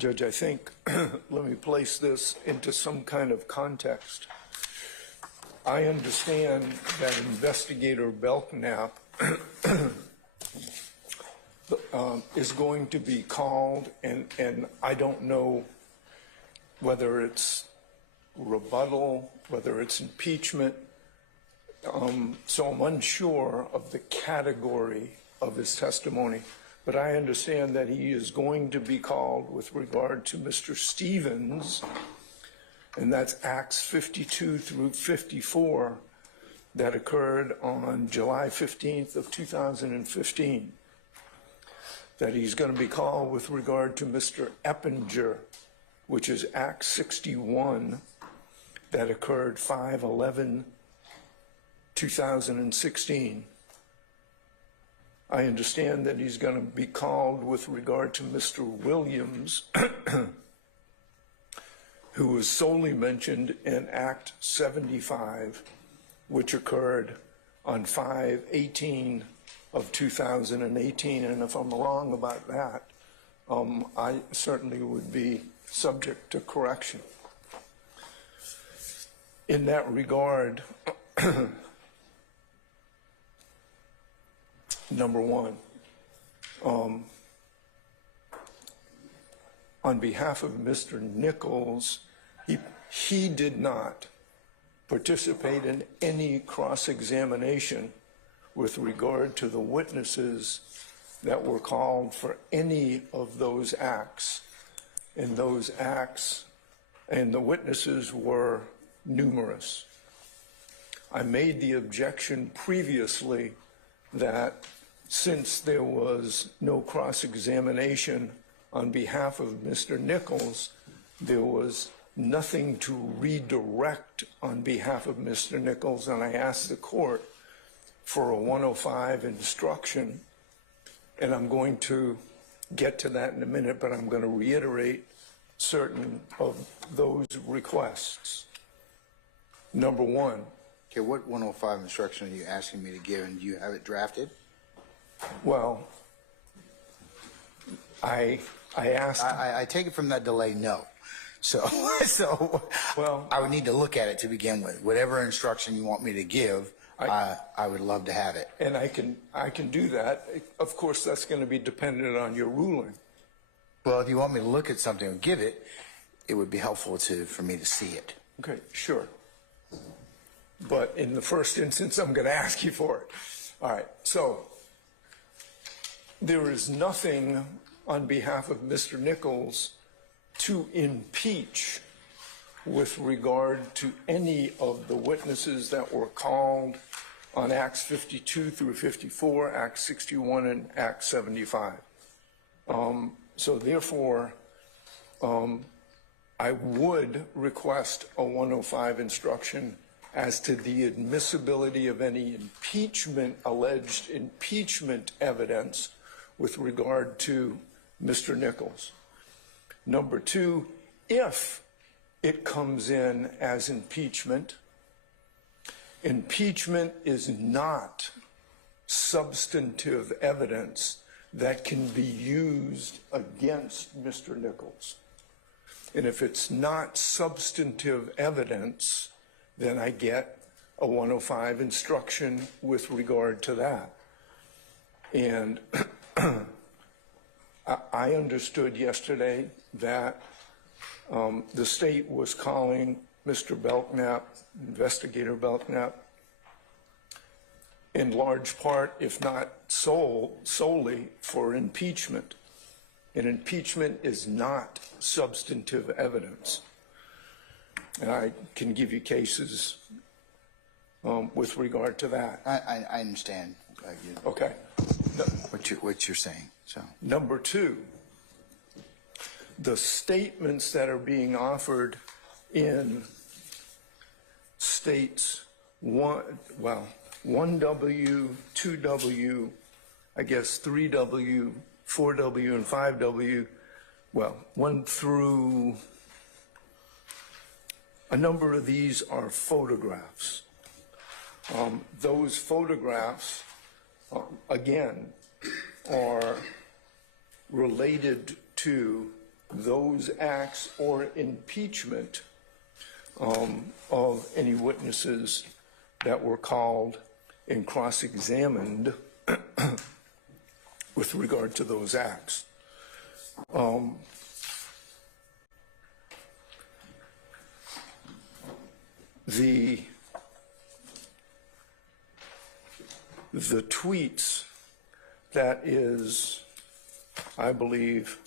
Judge, I think, let me place this into some kind of context. I understand that Investigator Belknap is going to be called, and I don't know whether it's rebuttal, whether it's impeachment, so I'm unsure of the category of his testimony. But I understand that he is going to be called with regard to Mr. Stephens, and that's Acts 52 through 54 that occurred on July 15th of 2015. That he's going to be called with regard to Mr. Eppinger, which is Acts 61 that occurred 5/11/2016. I understand that he's going to be called with regard to Mr. Williams, who was solely mentioned in Act 75, which occurred on 5/18/2018. And if I'm wrong about that, I certainly would be subject to correction. In that regard, number one, on behalf of Mr. Nichols, he did not participate in any cross-examination with regard to the witnesses that were called for any of those acts. And those acts and the witnesses were numerous. I made the objection previously that since there was no cross-examination on behalf of Mr. Nichols, there was nothing to redirect on behalf of Mr. Nichols, and I asked the court for a 105 instruction, and I'm going to get to that in a minute, but I'm going to reiterate certain of those requests. Number one. Okay, what 105 instruction are you asking me to give, and do you have it drafted? Well, I asked. I take it from that delay, no. So well, I would need to look at it to begin with. Whatever instruction you want me to give, I would love to have it. And I can do that. Of course, that's going to be dependent on your ruling. Well, if you want me to look at something and give it, it would be helpful for me to see it. Okay, sure. But in the first instance, I'm going to ask you for it. All right, so there is nothing on behalf of Mr. Nichols to impeach with regard to any of the witnesses that were called on Acts 52 through 54, Acts 61, and Acts 75. So therefore, I would request a 105 instruction as to the admissibility of any alleged impeachment evidence with regard to Mr. Nichols. Number two, if it comes in as impeachment, impeachment is not substantive evidence that can be used against Mr. Nichols. And if it's not substantive evidence, then I get a 105 instruction with regard to that. And I understood yesterday that the state was calling Mr. Belknap, Investigator Belknap, in large part, if not solely, for impeachment. And impeachment is not substantive evidence. And I can give you cases with regard to that. I understand. Okay. What you're saying. So number two, the statements that are being offered in states 1W, 2W, I guess 3W, 4W, and 5W, well, 1 through, a number of these are photographs. Those photographs, again, are related to those acts or impeachment of any witnesses that were called and cross-examined with regard to those acts. The tweets, that is, I believe,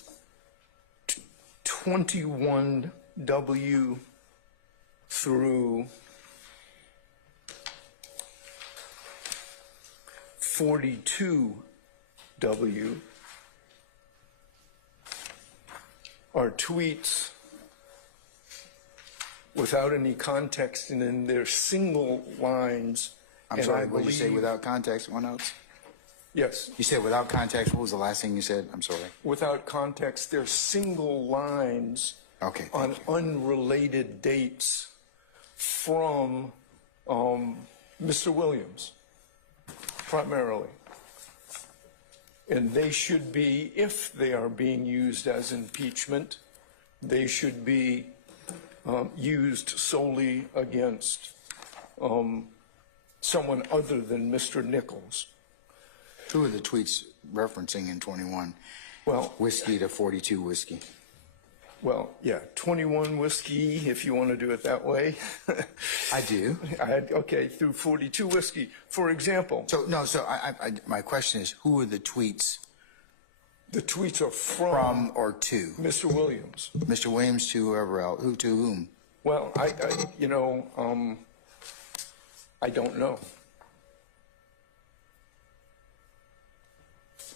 21W through 42W are tweets without any context and in their single lines. I'm sorry, what did you say without context? One else? Yes. You said without context. What was the last thing you said? I'm sorry. Without context, they're single lines on unrelated dates from Mr. Williams, primarily. And they should be, if they are being used as impeachment, they should be used solely against someone other than Mr. Nichols. Who are the tweets referencing in 21? Well, whiskey to 42 whiskey. Well, yeah, 21 whiskey, if you want to do it that way. I do. Okay, through 42 whiskey, for example. So, no, so my question is, who are the tweets? The tweets are from or to? Mr. Williams. Mr. Williams to whoever else. Who to whom? Well, I don't know.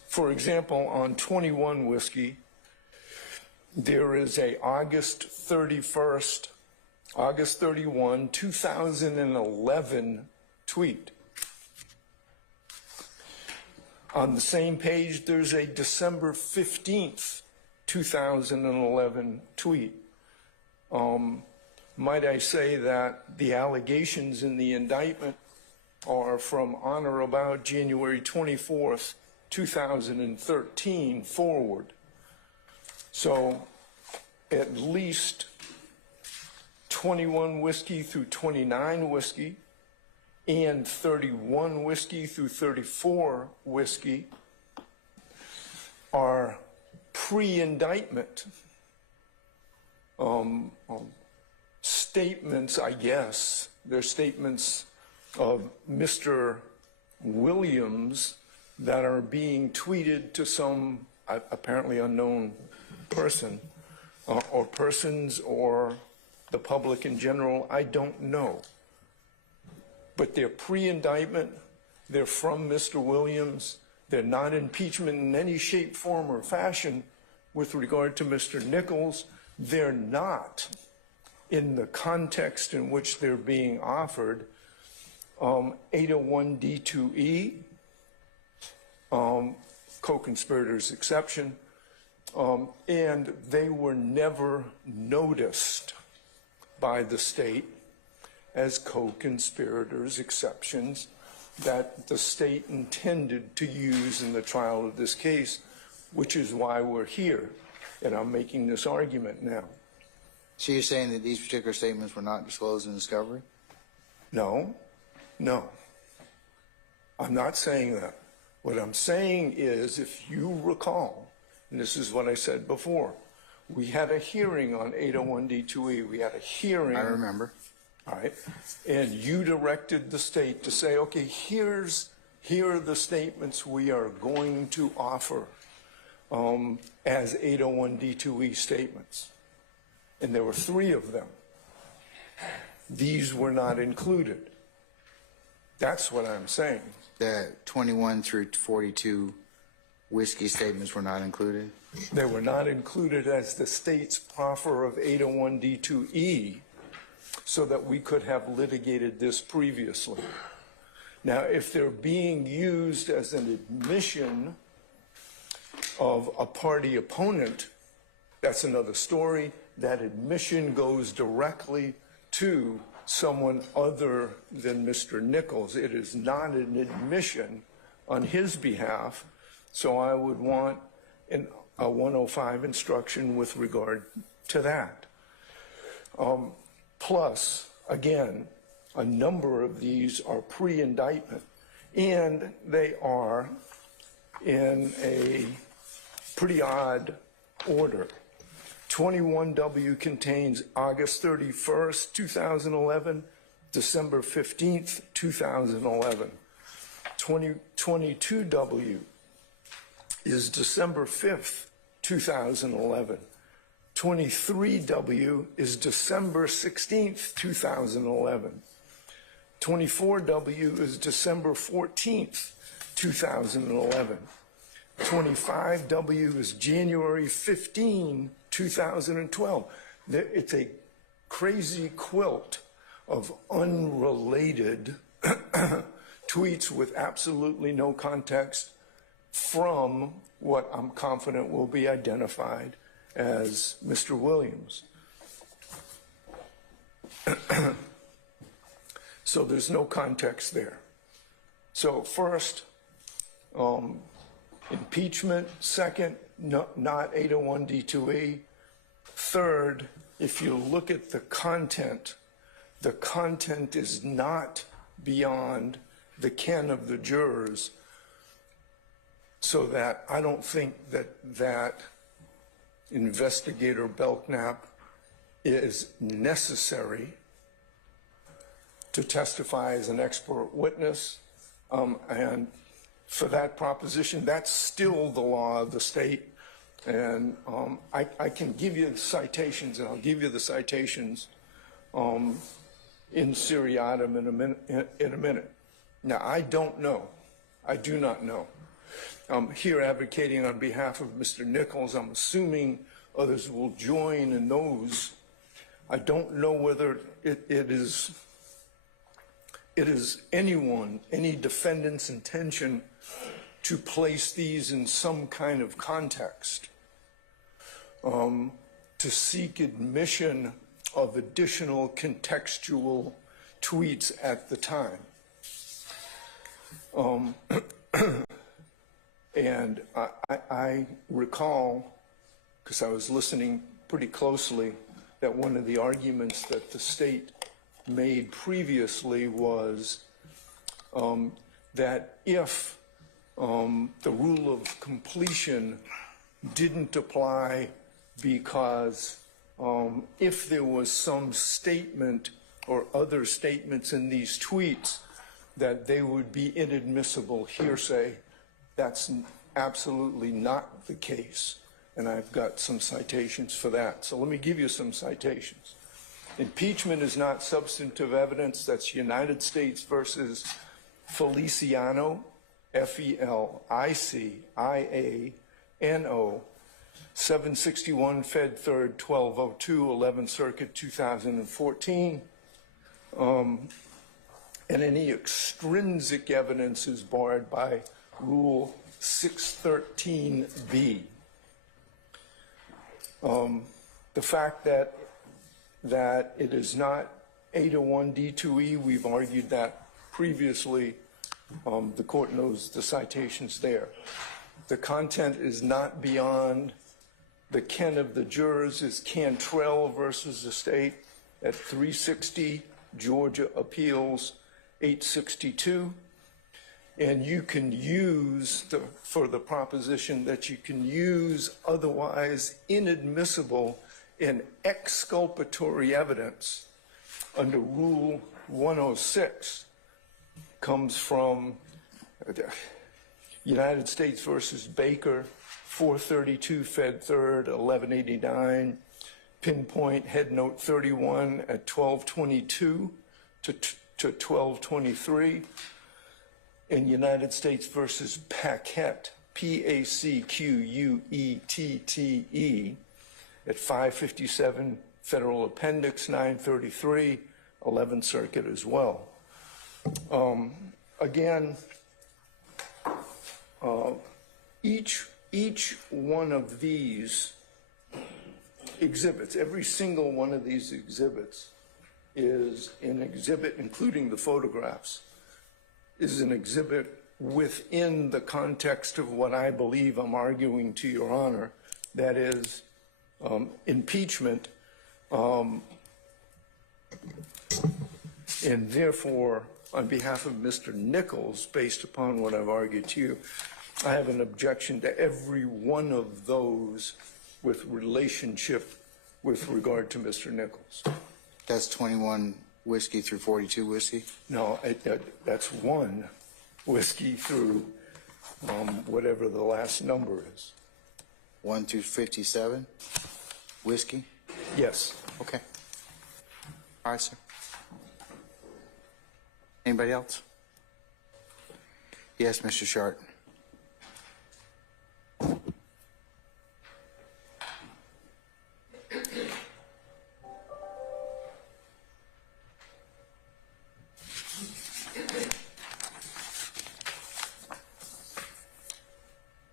For example, on 21 whiskey, there is a August 31, 2011 tweet. On the same page, there's a December 15th, 2011 tweet. Might I say that the allegations in the indictment are from on or about January 24th, 2013 forward. So at least 21 whiskey through 29 whiskey and 31 whiskey through 34 whiskey are pre-indictment statements, I guess. They're statements of Mr. Williams that are being tweeted to some apparently unknown person or persons or the public in general. I don't know. But they're pre-indictment. They're from Mr. Williams. They're not impeachment in any shape, form, or fashion with regard to Mr. Nichols. They're not, in the context in which they're being offered, 801 D2E, co-conspirators exception, and they were never noticed by the state as co-conspirators exceptions that the state intended to use in the trial of this case, which is why we're here, and I'm making this argument now. So you're saying that these particular statements were not disclosed in discovery? No, no. I'm not saying that. What I'm saying is, if you recall, and this is what I said before, we had a hearing on 801 D2E. We had a hearing. I remember. All right. And you directed the state to say, okay, here are the statements we are going to offer as 801 D2E statements. And there were 3 of them. These were not included. That's what I'm saying. The 21 through 42 whiskey statements were not included? They were not included as the state's proffer of 801 D2E so that we could have litigated this previously. Now, if they're being used as an admission of a party opponent, that's another story. That admission goes directly to someone other than Mr. Nichols. It is not an admission on his behalf. So I would want an a 105 instruction with regard to that. Plus, again, a number of these are pre-indictment, and they are in a pretty odd order. 21W contains August 31st, 2011, December 15th, 2011. 22W is December 5th, 2011. 23W is December 16th, 2011. 24W is December 14th, 2011. 25W is January 15, 2012. It's a crazy quilt of unrelated tweets with absolutely no context from what I'm confident will be identified as Mr. Williams. So there's no context there. So first, impeachment. Second, not 801 D2E. Third, if you look at the content is not beyond the ken of the jurors, so that I don't think that Investigator Belknap is necessary to testify as an expert witness. And for that proposition, that's still the law of the state. And I can give you the citations, and I'll give you the citations in seriatim in a minute. Now, I don't know. I do not know. I'm here advocating on behalf of Mr. Nichols. I'm assuming others will join in those. I don't know whether it is any defendant's intention to place these in some kind of context, to seek admission of additional contextual tweets at the time. And I recall, because I was listening pretty closely, that one of the arguments that the state made previously was that if the rule of completion didn't apply because if there was some statement or other statements in these tweets that they would be inadmissible hearsay. That's absolutely not the case, and I've got some citations for that. So let me give you some citations. Impeachment is not substantive evidence. That's United States versus Feliciano, Feliciano, 761 Fed 3rd 1202, 11th Circuit, 2014. And any extrinsic evidence is barred by Rule 613B. The fact that it is not 801 D2E, we've argued that previously. The court knows the citations there. The content is not beyond the ken of the jurors is Cantrell versus the state at 360 Georgia Appeals 862. And you can use, for the proposition that you can use otherwise inadmissible and exculpatory evidence under Rule 106, comes from United States versus Baker, 432 Fed 3rd, 1189, pinpoint head note 31 at 1222 to 1223. In United States versus Paquette, Pacquette, at 557 Federal Appendix 933, 11th Circuit as well. Again, each one of these exhibits, every single one of these exhibits is an exhibit, including the photographs, is an exhibit within the context of what I believe I'm arguing to Your Honor that is impeachment, and therefore, on behalf of Mr. Nichols, based upon what I've argued to you, I have an objection to every one of those with relationship with regard to Mr. Nichols. That's 21 whiskey through 42 whiskey? No, that's one whiskey through whatever the last number is. 1 through 57 whiskey? Yes. Okay. All right, sir. Anybody else? Yes, Mr. Schardt.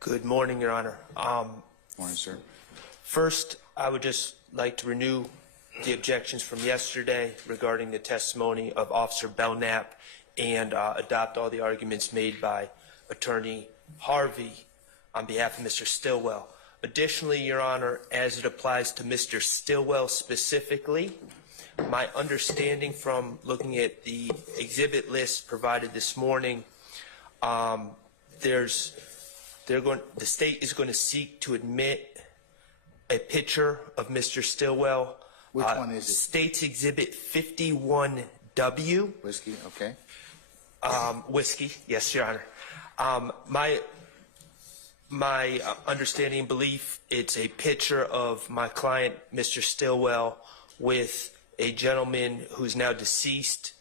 Good morning, Your Honor. Morning, sir. First, I would just like to renew the objections from yesterday regarding the testimony of Officer Belknap and adopt all the arguments made by Attorney Harvey on behalf of Mr. Stillwell. Additionally, Your Honor, as it applies to Mr. Stillwell specifically, my understanding from looking at the exhibit list provided this morning, the state is going to seek to admit a picture of Mr. Stillwell. Which one is it? State's Exhibit 51W. Whiskey, okay. Whiskey, yes, Your Honor. My understanding and belief, it's a picture of my client, Mr. Stillwell, with a gentleman who's now deceased.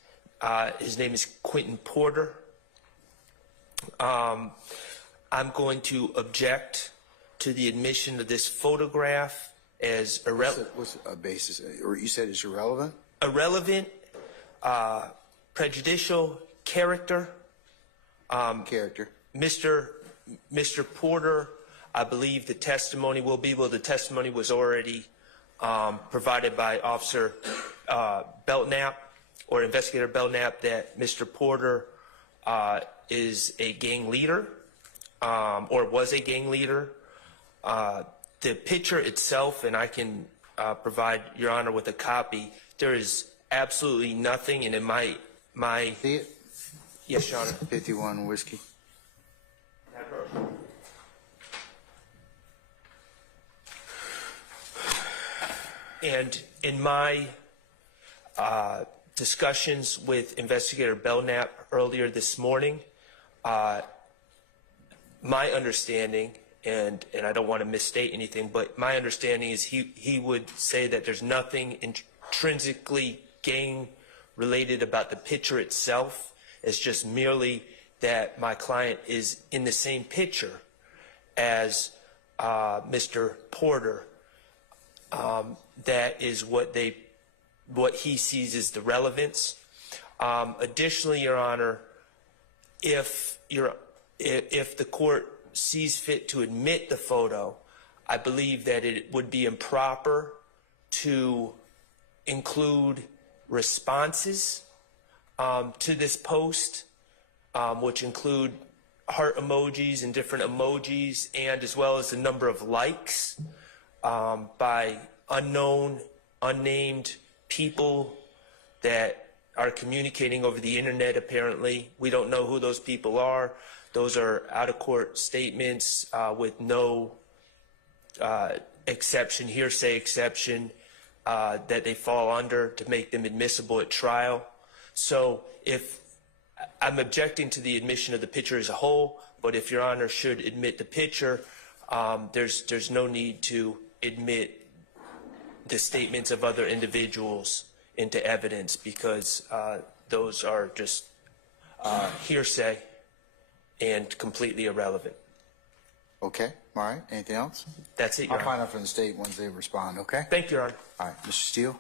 His name is Quinton Porter. I'm going to object to the admission of this photograph as irrelevant. What's a basis? Or you said it's irrelevant? Irrelevant, prejudicial character. Character. Mr. Porter, I believe the testimony will be, well, the testimony was already provided by Officer Belknap or Investigator Belknap that Mr. Porter is a gang leader or was a gang leader. The picture itself, and I can provide Your Honor with a copy, there is absolutely nothing, and in my See it? Yes, Your Honor. 51 whiskey. And in my discussions with Investigator Belknap earlier this morning, my understanding, and I don't want to misstate anything, but my understanding is he would say that there's nothing intrinsically gang related about the picture itself. It's just merely that my client is in the same picture as Mr. Porter. That is what he sees as the relevance. Additionally, Your Honor, if the court sees fit to admit the photo, I believe that it would be improper to include responses to this post, which include heart emojis and different emojis, and as well as the number of likes by unknown, unnamed people that are communicating over the internet. Apparently, we don't know who those people are. Those are out-of-court statements with no exception, hearsay exception, that they fall under to make them admissible at trial. So if I'm objecting to the admission of the picture as a whole, but if Your Honor should admit the picture, there's no need to admit the statements of other individuals into evidence, because those are just hearsay and completely irrelevant. Okay, all right. Anything else? That's it, Your I'll Honor. find out from the state once they respond, okay? Thank you, Your Honor. All right, Mr. Steele?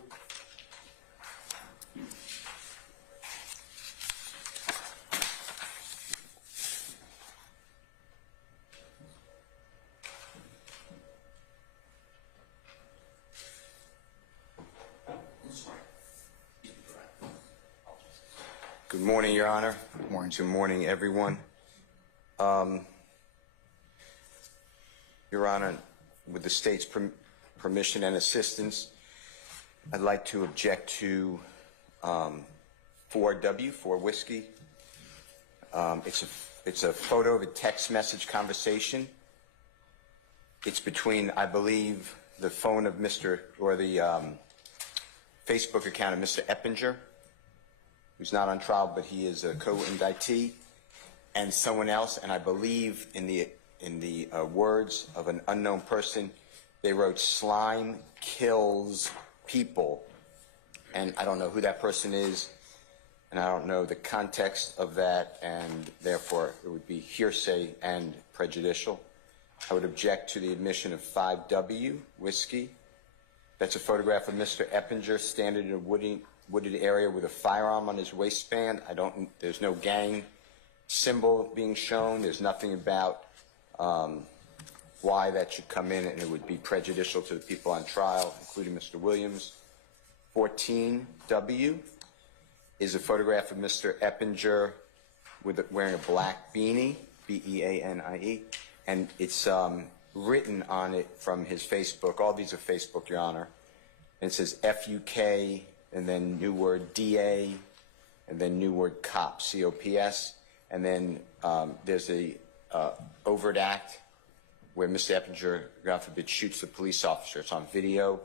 Good morning, Your Honor. Good morning. Good morning, everyone. Your Honor, with the state's permission and assistance, I'd like to object to 4W, for whiskey. It's a photo of a text message conversation. It's between, I believe, the phone of Mr. or the Facebook account of Mr. Eppinger, who's not on trial, but he is a co-indictee, and someone else. And I believe in the words of an unknown person, they wrote "slime kills people," and I don't know who that person is, and I don't know the context of that, and therefore it would be hearsay and prejudicial. I would object to the admission of 5W, whiskey. That's a photograph of Mr. Eppinger standing in a wooded area with a firearm on his waistband. There's no gang symbol being shown. There's nothing about why that should come in, and it would be prejudicial to the people on trial, including Mr. Williams. 14W is a photograph of Mr. Eppinger wearing a black beanie, B-E-A-N-I-E, and it's written on it from his Facebook. All these are Facebook, Your Honor. And it says F-U-K, and then new word D-A, and then new word cop, C-O-P-S. And then there's a overt act where Mr. Eppinger, God forbid, shoots the police officer. It's on video.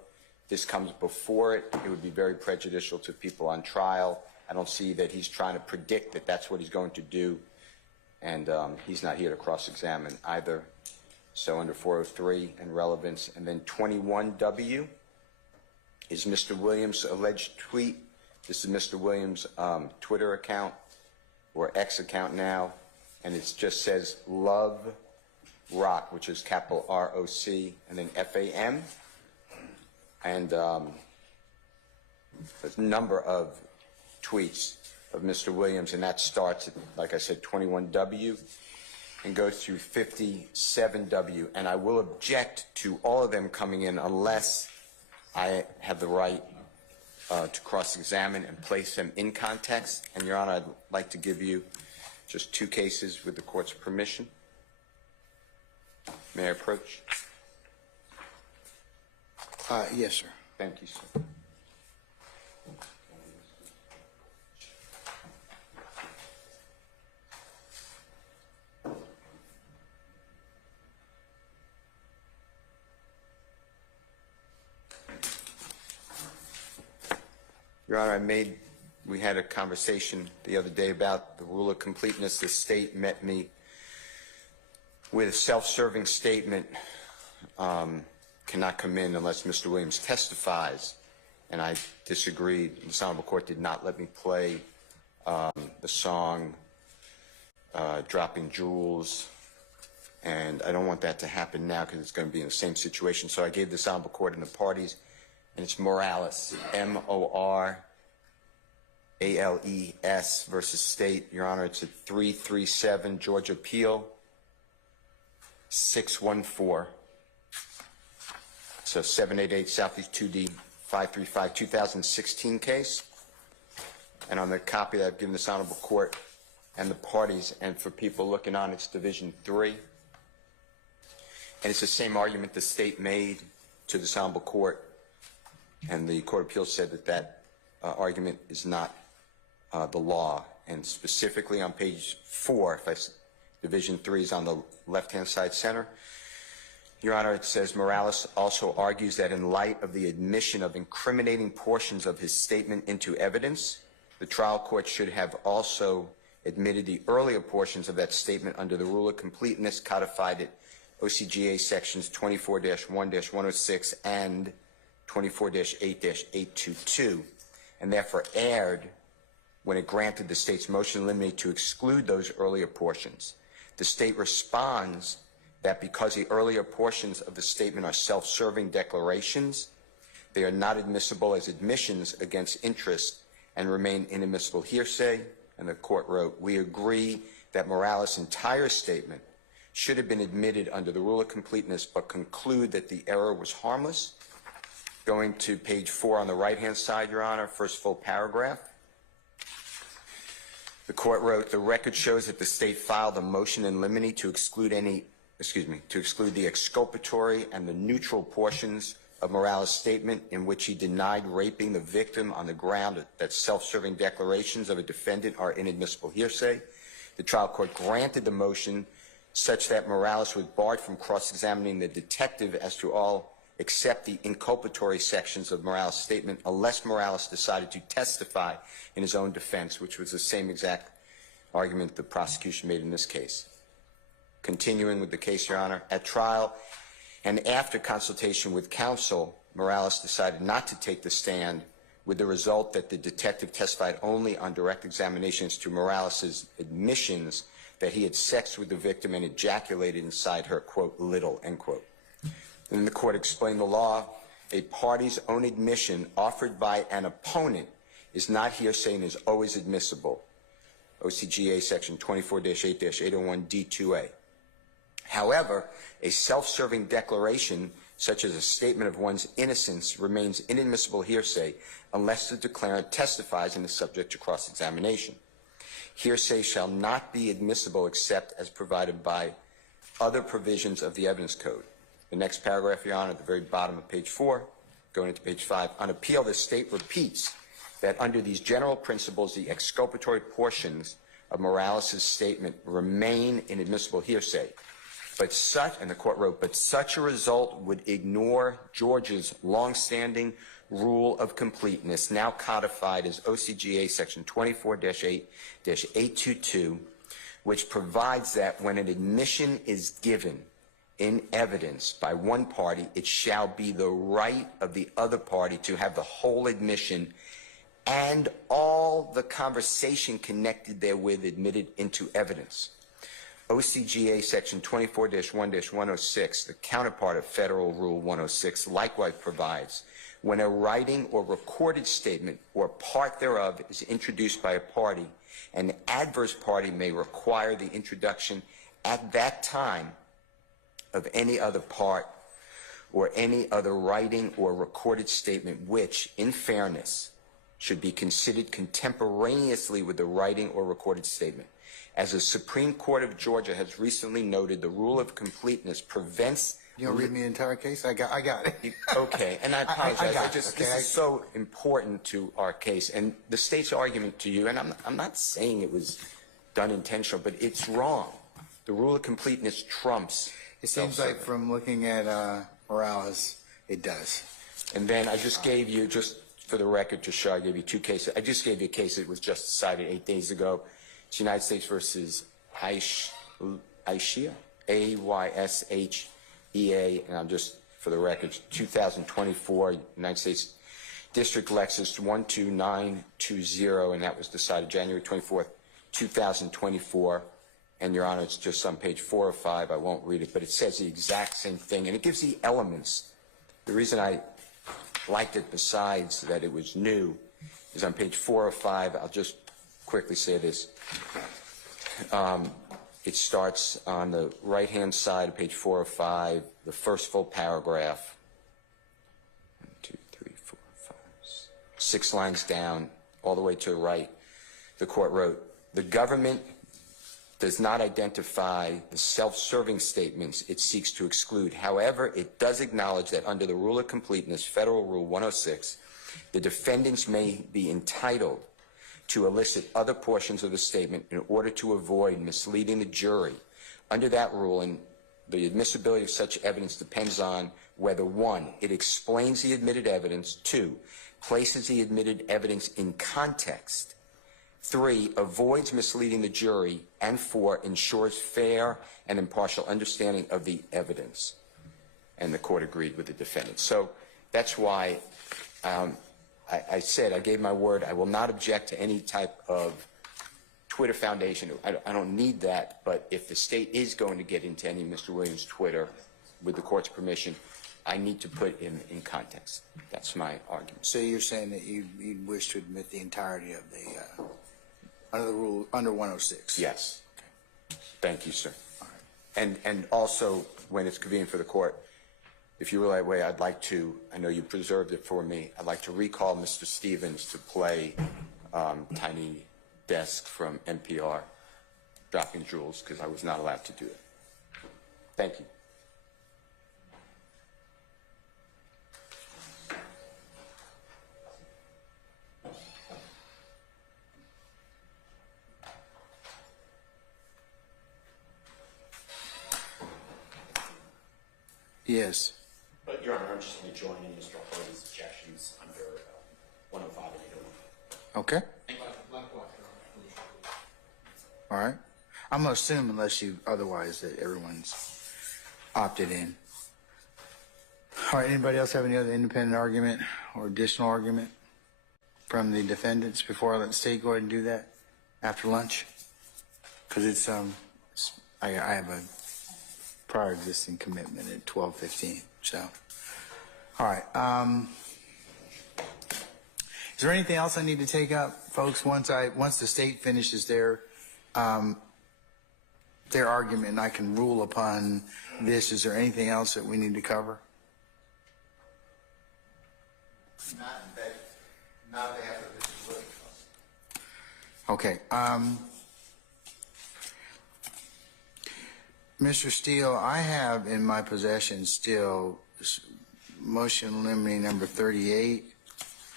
This comes before it. It would be very prejudicial to people on trial. I don't see that he's trying to predict that that's what he's going to do, and he's not here to cross-examine either. So under 403 and relevance. And then 21W is Mr. Williams' alleged tweet. This is Mr. Williams' Twitter account, or X account now, and it just says "Love ROC," which is capital R-O-C, and then F-A-M. And there's a number of tweets of Mr. Williams, and that starts at, like I said, 21W and goes through 57W. And I will object to all of them coming in unless I have the right to cross-examine and place them in context. And, Your Honor, I'd like to give you just 2 cases with the court's permission. May I approach? Yes, sir. Thank you, sir. Your Honor, we had a conversation the other day about the rule of completeness. The state met me with a self-serving statement, cannot come in unless Mr. Williams testifies, and I disagreed. This honorable court did not let me play the song Droppin Jewels, and I don't want that to happen now because it's going to be in the same situation. So I gave this honorable court and the parties, and it's Morales, M-O-R-A-L-E-S versus State. Your Honor, it's at 337 Georgia Appeal 614. So 788 Southeast 2D 535, 2016 case. And on the copy that I've given this honorable court and the parties, and for people looking on, it's Division 3. And it's the same argument the state made to this honorable court, and the Court of Appeals said that that argument is not the law. And specifically on page 4, Division 3 is on the left-hand side center. Your Honor, it says Morales also argues that in light of the admission of incriminating portions of his statement into evidence, the trial court should have also admitted the earlier portions of that statement under the rule of completeness codified at OCGA sections 24-1-106 and 24-8-822, and therefore erred when it granted the state's motion in limine to exclude those earlier portions. The state responds that because the earlier portions of the statement are self-serving declarations, they are not admissible as admissions against interest and remain inadmissible hearsay. And the court wrote, "We agree that Morales' entire statement should have been admitted under the rule of completeness, but conclude that the error was harmless." Going to page 4 on the right-hand side, Your Honor, first full paragraph. The court wrote, "The record shows that the state filed a motion in limine to exclude any to exclude the exculpatory and the neutral portions of Morales' statement in which he denied raping the victim on the ground that self-serving declarations of a defendant are inadmissible hearsay. The trial court granted the motion such that Morales was barred from cross-examining the detective as to all except the inculpatory sections of Morales' statement unless Morales decided to testify in his own defense, which was the same exact argument the prosecution made in this case. Continuing with the case, Your Honor, at trial and after consultation with counsel, Morales decided not to take the stand, with the result that the detective testified only on direct examinations to Morales' admissions that he had sex with the victim and ejaculated inside her, quote, little, end quote. And the court explained the law. A party's own admission offered by an opponent is not hearsay and is always admissible. OCGA section 24-8-801 D2A. However, a self-serving declaration, such as a statement of one's innocence, remains inadmissible hearsay unless the declarant testifies and is subject to cross-examination. Hearsay shall not be admissible except as provided by other provisions of the evidence code. The next paragraph, Your Honor, at the very bottom of page 4, going into page 5. On appeal, the state repeats that under these general principles, the exculpatory portions of Morales' statement remain inadmissible hearsay. But such, and the court wrote, but such a result would ignore Georgia's longstanding rule of completeness, now codified as OCGA section 24-8-822, which provides that when an admission is given in evidence by one party, it shall be the right of the other party to have the whole admission and all the conversation connected therewith admitted into evidence. OCGA section 24-1-106, the counterpart of Federal Rule 106, likewise provides when a writing or recorded statement or part thereof is introduced by a party, an adverse party may require the introduction at that time of any other part or any other writing or recorded statement which, in fairness, should be considered contemporaneously with the writing or recorded statement. As the Supreme Court of Georgia has recently noted, the rule of completeness prevents... You don't read me the entire case? I got it. Okay, and I apologize. I got it. Okay. This is so important to our case. And the state's argument to you, and I'm not saying it was done intentional, but it's wrong. The rule of completeness trumps... It seems like from looking at Morales, it does. And then I just gave you, just for the record to show, I gave you 2 cases. I just gave you a case that was just decided 8 days ago. It's United States versus Ayshia, A-Y-S-H-E-A, and I'm just, for the record, 2024, United States District Lexus 12920, and that was decided January 24th, 2024. And, Your Honor, it's just on page 4 or 5. I won't read it, but it says the exact same thing, and it gives the elements. The reason I liked it, besides that it was new, is on page 4 or 5. I'll just quickly say this. It starts on the right-hand side of page 4 or 5, the first full paragraph. 1, 2, 3, 4, 5, 6 lines down, all the way to the right. The court wrote, the government does not identify the self-serving statements it seeks to exclude. However, it does acknowledge that under the rule of completeness, Federal Rule 106, the defendants may be entitled to elicit other portions of the statement in order to avoid misleading the jury. Under that rule, and the admissibility of such evidence depends on whether 1, it explains the admitted evidence, 2, places the admitted evidence in context, 3, avoids misleading the jury, and 4, ensures fair and impartial understanding of the evidence. And the court agreed with the defendant. So that's why I said, I gave my word, I will not object to any type of Twitter foundation. I don't need that, but if the state is going to get into any Mr. Williams' Twitter with the court's permission, I need to put him in context. That's my argument. So you're saying that you wish to admit the entirety of the, under the rule, under 106? Yes. Okay. Thank you, sir. All right. And also, when it's convenient for the court, if you will that way, I'd like to, I know you preserved it for me, I'd like to recall Mr. Stephens to play Tiny Desk from NPR, Droppin Jewels, because I was not allowed to do it. Thank you. Yes. But, Your Honor, I'm just going to join in Mr. Harvey's objections under 105 and 801. Okay. All right. I'm going to assume, unless you otherwise, that everyone's opted in. All right. Anybody else have any other independent argument or additional argument from the defendants before I let the state go ahead and do that after lunch? Because I have a prior existing commitment at 12:15. So, all right. Is there anything else I need to take up, folks? Once the state finishes their argument and I can rule upon this, is there anything else that we need to cover? Not after this is really. Okay. Mr. Steele, I have in my possession still motion limiting number 38,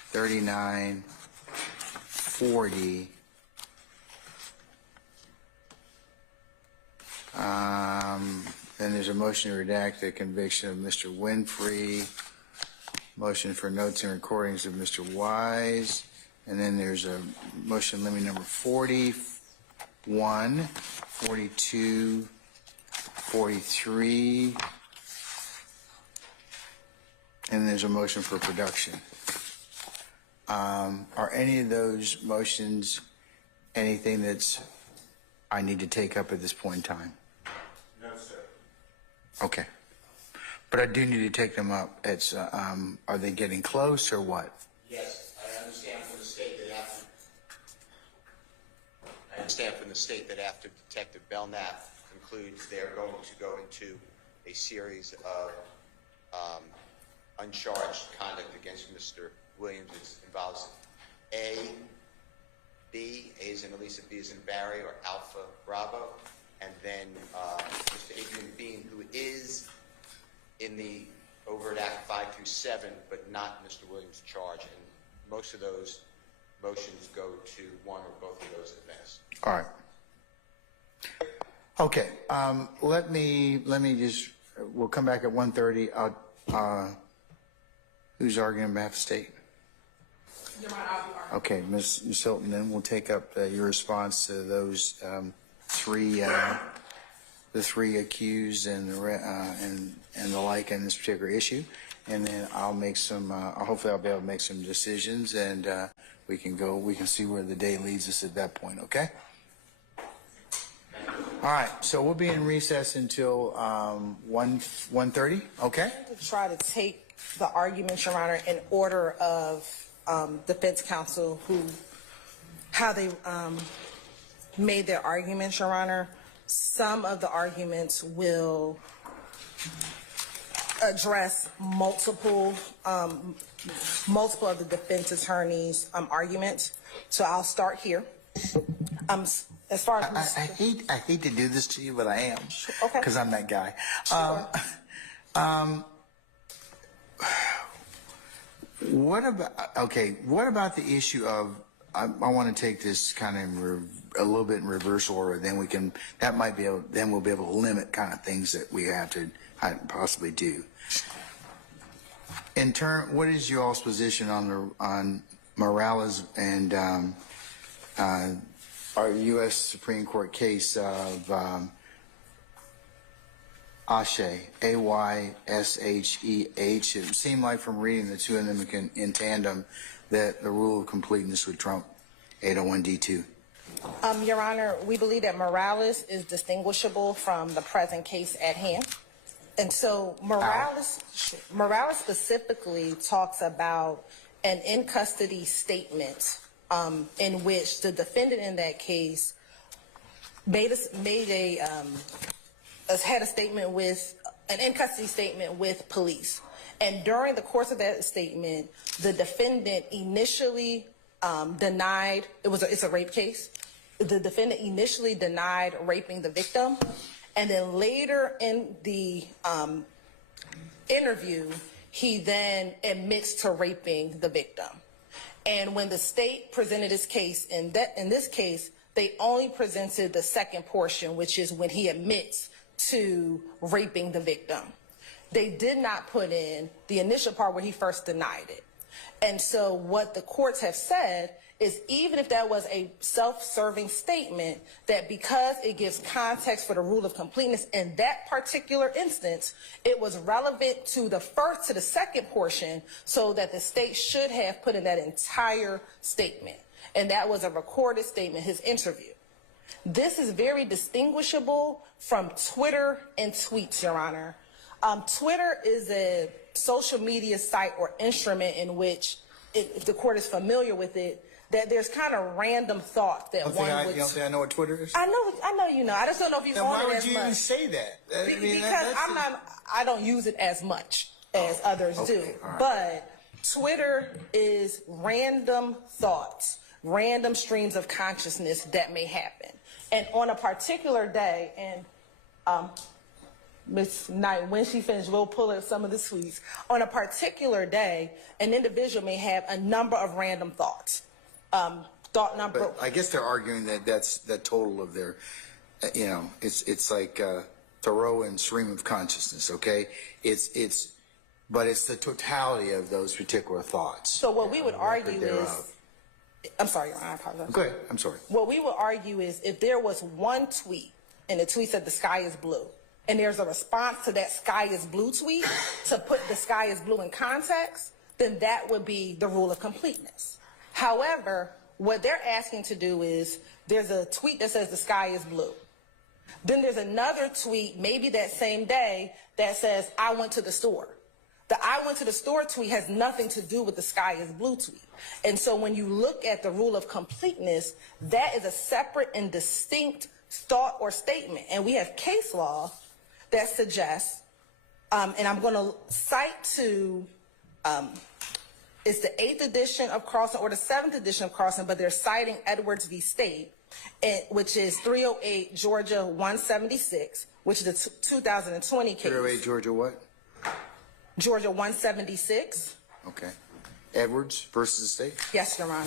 39, 40. Then there's a motion to redact the conviction of Mr. Winfrey, motion for notes and recordings of Mr. Wise, and then there's a motion limiting number 41, 42, 43, and there's a motion for production. Are any of those motions anything that's I need to take up at this point in time? No, sir. Okay. But I do need to take them up. It's, are they getting close or what? Yes, I understand from the state that after Detective Belknap concludes, they're going to go into a series of uncharged conduct against Mr. Williams. It involves A is in Elisa, B is in Barry, or Alpha Bravo, and then Mr. Adrian Bean, who is in the overt act 5 through 7, but not Mr. Williams' charge. And most of those motions go to one or both of those events. All right. Okay. Let me just, we'll come back at 1:30. Who's arguing on behalf of the state? Okay, Ms. Hylton, then we'll take up your response to those the three accused and the like in this particular issue, and then I'll make some. Hopefully, I'll be able to make some decisions, and we can see where the day leads us at that point. Okay. All right. So we'll be in recess until 1:30. Okay. To try to take the arguments, Your Honor, in order of defense counsel how they made their arguments, Your Honor. Some of the arguments will address multiple of the defense attorneys' arguments. So I'll start here. As far as I hate to do this to you, but I am. Okay. Because I'm that guy. Sure. What about the issue of, I want to take this kind of a little bit in reverse order, then we'll be able to limit kind of things that we have to possibly do. In turn, what is your all's position on Morales and our U.S. Supreme Court case of Asheh, A-Y-S-H-E-H. It seemed like from reading the two of them in tandem that the rule of completeness would trump 801D2. Your Honor, we believe that Morales is distinguishable from the present case at hand. And so Morales specifically talks about an in-custody statement in which the defendant in that case had a statement with an in-custody statement with police. And during the course of that statement, the defendant initially denied, it's a rape case. The defendant initially denied raping the victim. And then later in the interview, he then admits to raping the victim. And when the state presented his case, in this case, they only presented the second portion, which is when he admits to raping the victim. They did not put in the initial part where he first denied it. And so what the courts have said is even if that was a self-serving statement, that because it gives context for the rule of completeness in that particular instance, it was relevant to the first to the second portion, so that the state should have put in that entire statement. And that was a recorded statement, his interview. This is very distinguishable from Twitter and tweets, Your Honor. Twitter is a social media site or instrument in which, if the court is familiar with it, that there's kind of random thoughts that one would. You don't think I know what Twitter is? I know you know. I just don't know if you on it as much. Why would you even say that? Because I don't use it as much as others do. Right. But Twitter is random thoughts, random streams of consciousness that may happen. And on a particular day, and Ms. Knight, when she finished, we'll pull up some of the tweets. On a particular day, an individual may have a number of random thoughts. Thought number. But I guess they're arguing that that's the total of their, it's like Thoreau and stream of consciousness. Okay, but it's the totality of those particular thoughts. So what we would argue is, I'm sorry, Your Honor, I apologize. Go ahead. I'm sorry. What we would argue is if there was one tweet and the tweet said the sky is blue, and there's a response to that sky is blue tweet to put the sky is blue in context, then that would be the rule of completeness. However, what they're asking to do is there's a tweet that says the sky is blue. Then there's another tweet, maybe that same day, that says I went to the store. The I went to the store tweet has nothing to do with the sky is blue tweet. And so when you look at the rule of completeness, that is a separate and distinct thought or statement. And we have case law that suggests, and I'm going to cite to, it's the 8th edition of Carlson or the 7th edition of Carlson, but they're citing Edwards v. State, which is 308 Georgia 176, which is the 2020 case. 308 Georgia what? Georgia 176. Okay. Edwards versus the state? Yes, Your Honor.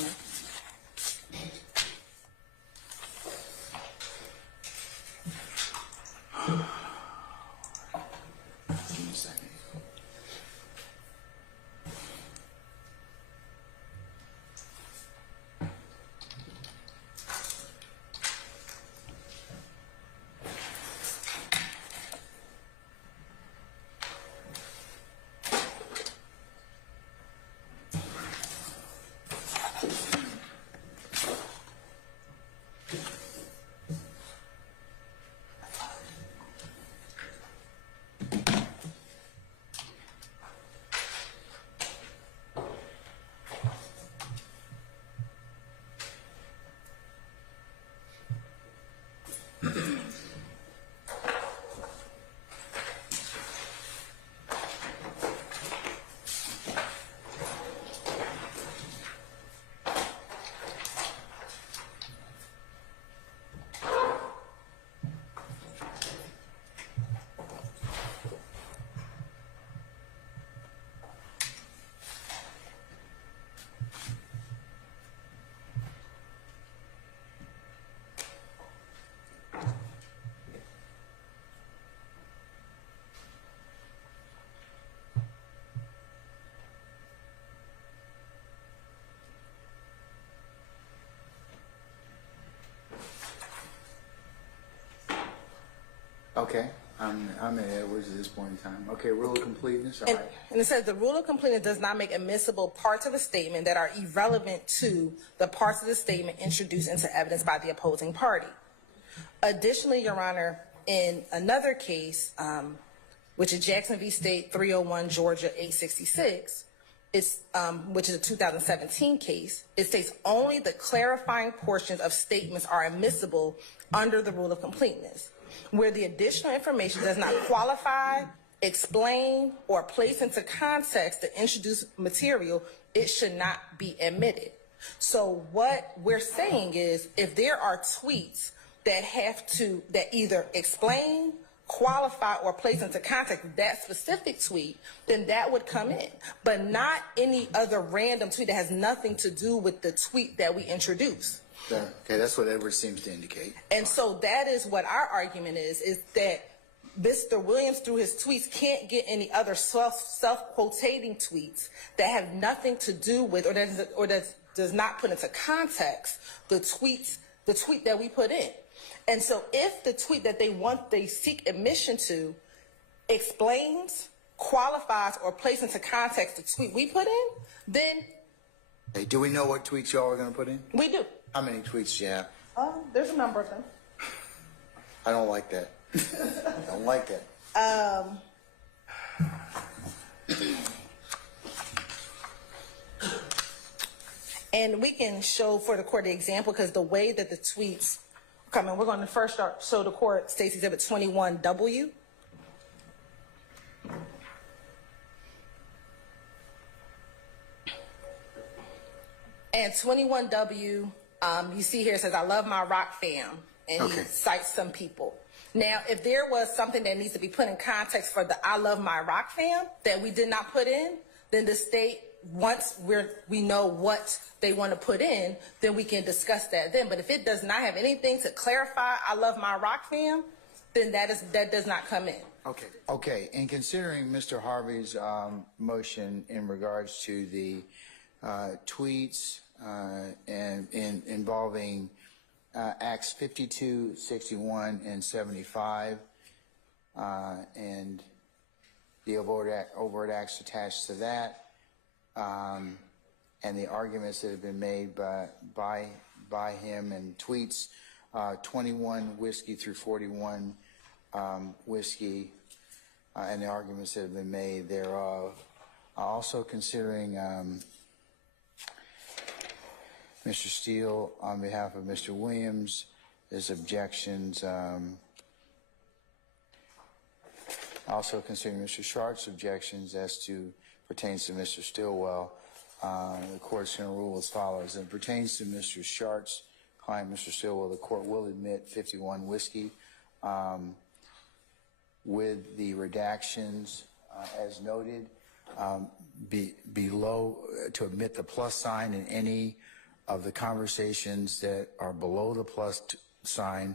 Give me a second. Okay, I'm at Edwards at this point in time. Okay, rule of completeness, all right. And it says the rule of completeness does not make admissible parts of a statement that are irrelevant to the parts of the statement introduced into evidence by the opposing party. Additionally, Your Honor, in another case, which is Jackson v. State 301 Georgia 866, which is a 2017 case, it states only the clarifying portions of statements are admissible under the rule of completeness. Where the additional information does not qualify, explain, or place into context the introduced material, it should not be admitted. So what we're saying is if there are tweets that either explain, qualify, or place into context that specific tweet, then that would come in. But not any other random tweet that has nothing to do with the tweet that we introduce. Okay, that's what Edward seems to indicate. And so that is what our argument is that Mr. Williams, through his tweets, can't get any other self-quotating tweets that have nothing to do with, or that does not put into context the tweet that we put in. And so if the tweet that they seek admission to explains, qualifies, or places into context the tweet we put in, then Hey, do we know what tweets y'all are going to put in? we do. How many tweets do you have? There's a number of them. I don't like that. I don't like that. And we can show for the court the example, because the way that the tweets come in, we're going to first show the court State's Exhibit 21W. And 21W, you see here, it says, "I love my rock fam," and he cites some people. Now, if there was something that needs to be put in context for the "I love my rock fam" that we did not put in, then the state, once we know what they want to put in, then we can discuss that then. But if it does not have anything to clarify "I love my rock fam," then that does not come in. Okay. Okay. In considering Mr. Harvey's motion in regards to the tweets and involving Acts 52, 61, and 75, and the overt acts attached to that, and the arguments that have been made by him and tweets 21 whiskey through 41 whiskey, and the arguments that have been made thereof. Also considering Mr. Steele, on behalf of Mr. Williams, his objections. Also considering Mr. Schardt's objections as to pertains to Mr. Stillwell, the court's going to rule as follows. As it pertains to Mr. Schardt's client, Mr. Stillwell, the court will admit 51 whiskey with the redactions as noted below, to admit the plus sign in any of the conversations that are below the plus sign,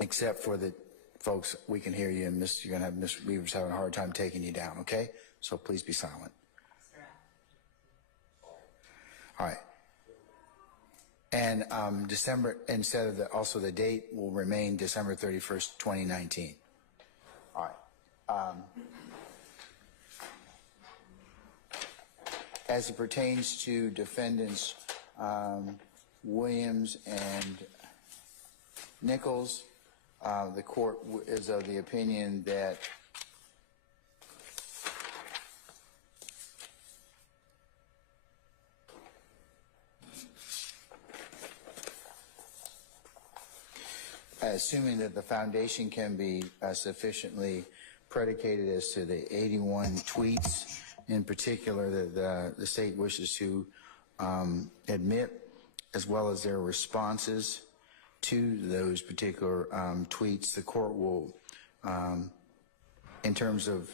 except for the folks, we can hear you, and you're going to have Mr. Weaver's having a hard time taking you down, okay? So please be silent. All right. And December, instead of also the date will remain December 31st, 2019. All right. As it pertains to defendants Williams and Nichols, the court is of the opinion that assuming that the foundation can be sufficiently predicated as to the 81 tweets in particular that the state wishes to admit, as well as their responses to those particular tweets, the court will, in terms of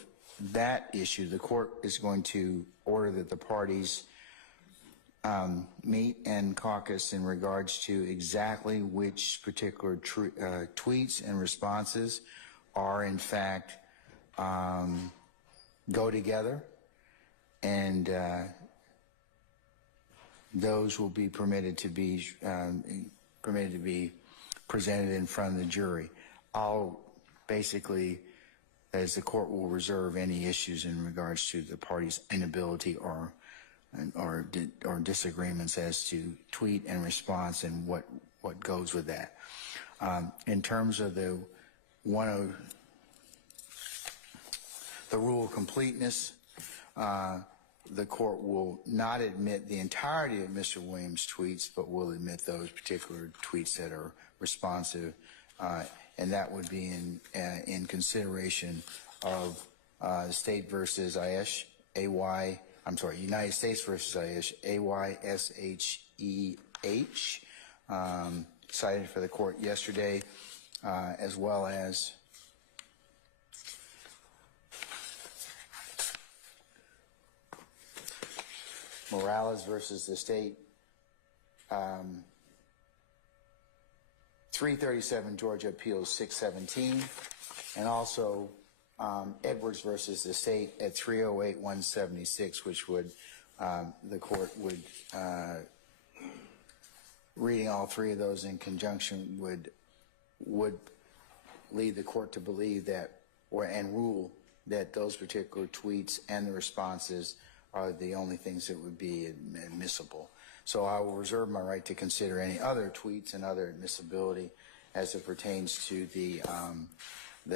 that issue, the court is going to order that the parties meet and caucus in regards to exactly which particular tweets and responses are in fact go together, and those will be permitted to be presented in front of the jury. I'll basically, as the court will reserve any issues in regards to the parties' inability or disagreements as to tweet and response and what goes with that. In terms of the rule of completeness, the court will not admit the entirety of Mr. Williams' tweets, but will admit those particular tweets that are responsive, and that would be in consideration of State versus United States versus AYSHEH, cited for the court yesterday, as well as Morales versus the state, 337 Georgia Appeals 617, and also Edwards versus the state at 308 176, which would the court would reading all three of those in conjunction would lead the court to believe that and rule that those particular tweets and the responses are the only things that would be admissible. So I will reserve my right to consider any other tweets and other admissibility as it pertains to the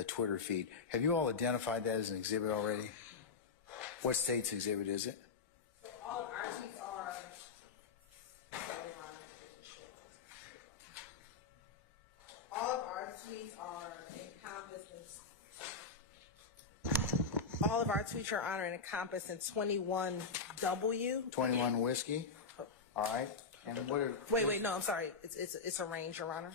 Twitter feed. Have you all identified that as an exhibit already? What state's exhibit is it? All of our tweets are. All of our tweets are encompassed in. All of our tweets, Your Honor, encompassed in 21W. 21 whiskey. All right. And what are? Wait, no, I'm sorry. It's a range, Your Honor.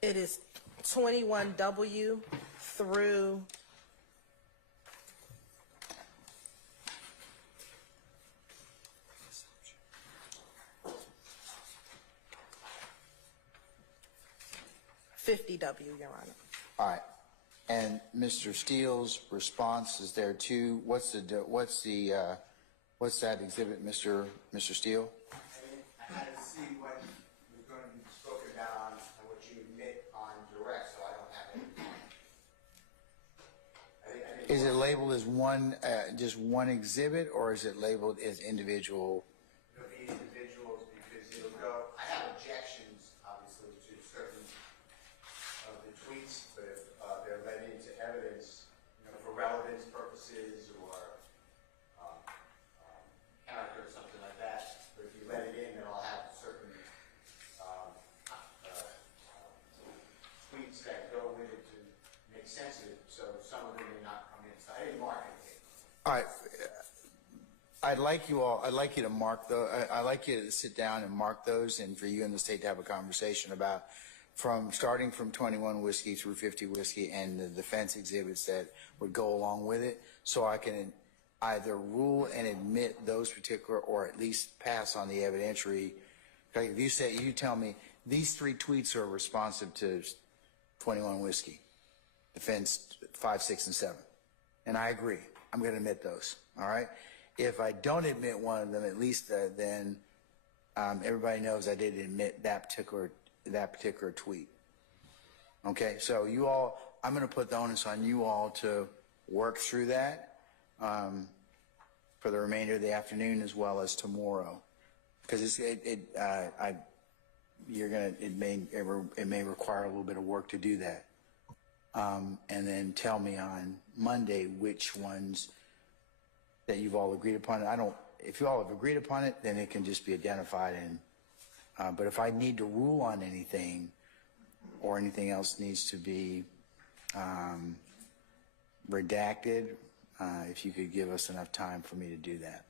It is 21W through 50W, Your Honor. All right. And Mr. Steele's response is there too. What's that exhibit, Mr. Steele? I had to see what was going to be spoken about and what you admit on direct, so I don't have any. Is it labeled as one, just one exhibit, or is it labeled as individual? It'll be individuals because it'll go. I have objections, obviously, to certain of the tweets, but if they're let into evidence, for relevance purposes or character or something like that. But if you let it in, then I'll have certain tweets that go with it to make sense of it. So some of them may not come in. So I didn't mark anything. All right. I'd like you to mark those. I'd like you to sit down and mark those, and for you and the state to have a conversation about starting from 21 whiskey through 50 whiskey and the defense exhibits that would go along with it, so I can either rule and admit those particular, or at least pass on the evidentiary. Like if you tell me these three tweets are responsive to 21 whiskey, defense 5, 6, and 7, and I agree, I'm going to admit those. All right. If I don't admit one of them, at least then everybody knows I did admit that particular tweet. Okay, so you all, I'm going to put the onus on you all to work through that for the remainder of the afternoon as well as tomorrow, because it may require a little bit of work to do that, and then tell me on Monday which ones that you've all agreed upon. If you all have agreed upon it, then it can just be identified. And but if I need to rule on anything, or anything else needs to be redacted, if you could give us enough time for me to do that.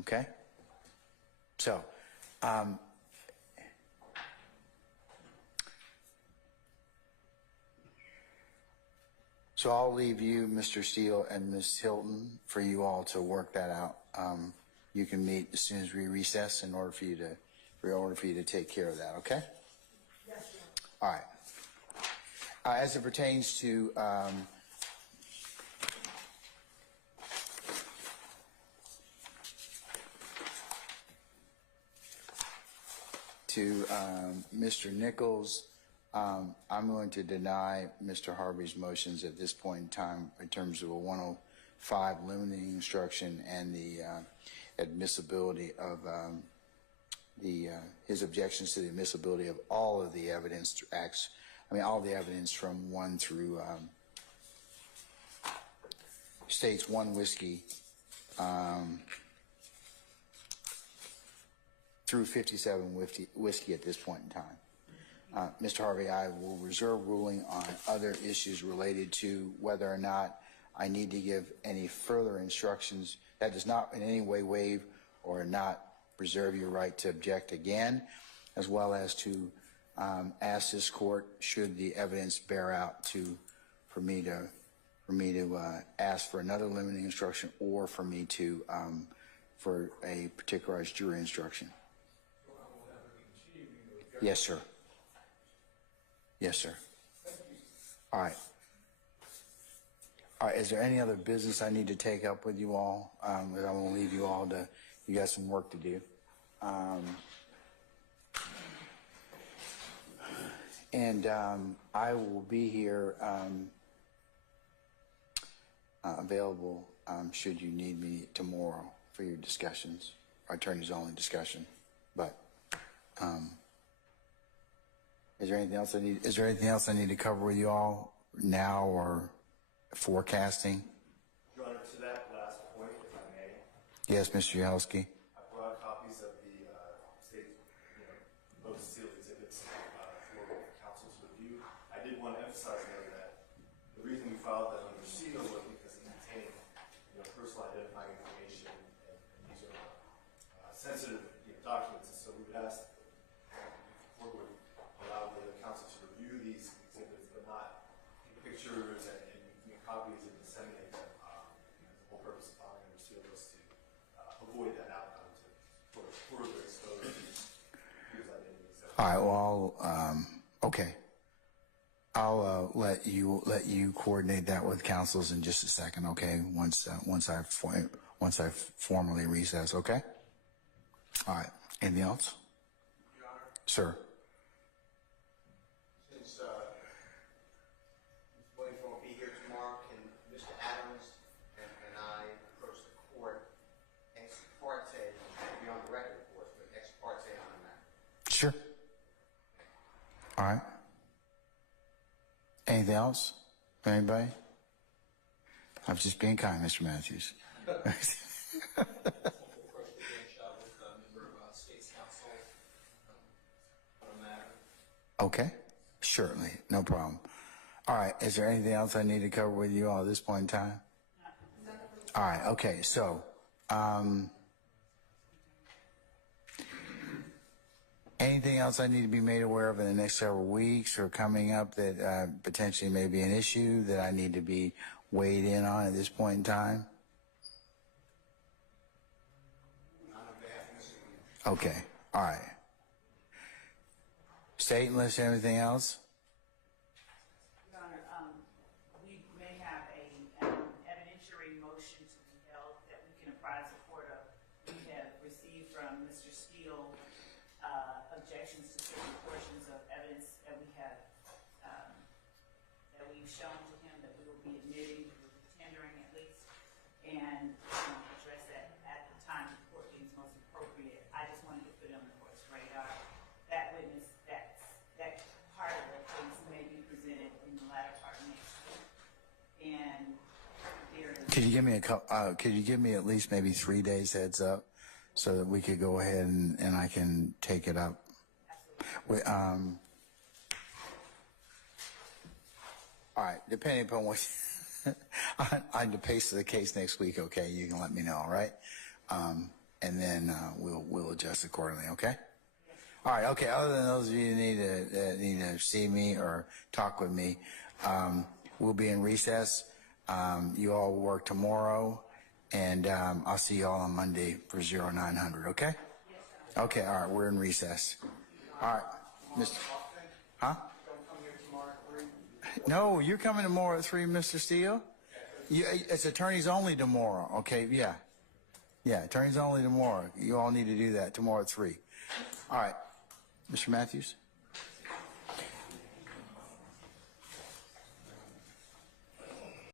Okay? So, so I'll leave you, Mr. Steele and Ms. Hylton, for you all to work that out. You can meet as soon as we recess in order for you to take care of that. Okay? Yes, sir. All right. As it pertains to Mr. Nichols, I'm going to deny Mr. Harvey's motions at this point in time in terms of a 105 limiting instruction and the admissibility of his objections to the admissibility of all of the evidence all the evidence from 1 through states 1 whiskey through 57 whiskey at this point in time. Mr. Harvey, I will reserve ruling on other issues related to whether or not I need to give any further instructions. That does not in any way waive or not reserve your right to object again, as well as to ask this court, should the evidence bear out, for me to ask for another limiting instruction, or for me to for a particularized jury instruction. Yes, sir. Yes, sir. All right. All right, is there any other business I need to take up with you all? I'm going to leave you all to, you got some work to do. I will be here available should you need me tomorrow for your discussions, attorneys only discussion. But is there anything else I need? Is there anything else I need to cover with you all now, or forecasting? Your Honor, to that last point, if I may. Yes, Mr. Yelski. I brought copies of the state, both sealed exhibits for counsel to review. I did want to emphasize, though, that the reason we filed that under seal was because it contained, personal identifying information, and these are sensitive documents. And so we would ask that the court would allow the counsel to review these exhibits, but not take pictures and copies and disseminate them. The whole purpose of filing under seal was to avoid that outcome, to further expose these identities. All right. Well, okay. I'll let you coordinate that with counsels in just a second. Okay. Once I formally recess. Okay. All right. Anything else? Your Honor. Sir. Since Ms. Williams won't be here tomorrow, can Mr. Adams and I approach the court ex parte, be on the record, of course, but ex parte on the matter? Sure. All right. Anything else? Anybody? I'm just being kind, Mr. Matthews. Okay, certainly, no problem. All right, is there anything else I need to cover with you all at this point in time? All right, okay, so, anything else I need to be made aware of in the next several weeks or coming up that potentially may be an issue that I need to be weighed in on at this point in time? Okay, all right. State, unless anything else? Your Honor, we may have an evidentiary motion to be held that we can apprise the court of. We have received from Mr. Steele objections to certain portions of evidence that we have that we've shown to him that we will be admitting, tendering at least, and address that at the time the court deems most appropriate. I just wanted to put it on the court's radar. That witness, that part of the case may be presented in the latter part of next week. And there is. Could you give me could you give me at least maybe 3 days heads up so that we could go ahead and I can take it up? Absolutely. All right, depending upon what on the pace of the case next week, okay, you can let me know, all right? And then we'll adjust accordingly, okay? All right, okay, other than those of you that need to see me or talk with me, we'll be in recess. You all will work tomorrow, and I'll see you all on Monday for 0900, okay? Yes, okay, all right, we're in recess. All right, Mr. Huh? No, you're coming tomorrow at 3, Mr. Steele? It's attorneys only tomorrow, okay? Yeah. Yeah, attorneys only tomorrow. You all need to do that tomorrow at 3. All right. Mr. Matthews?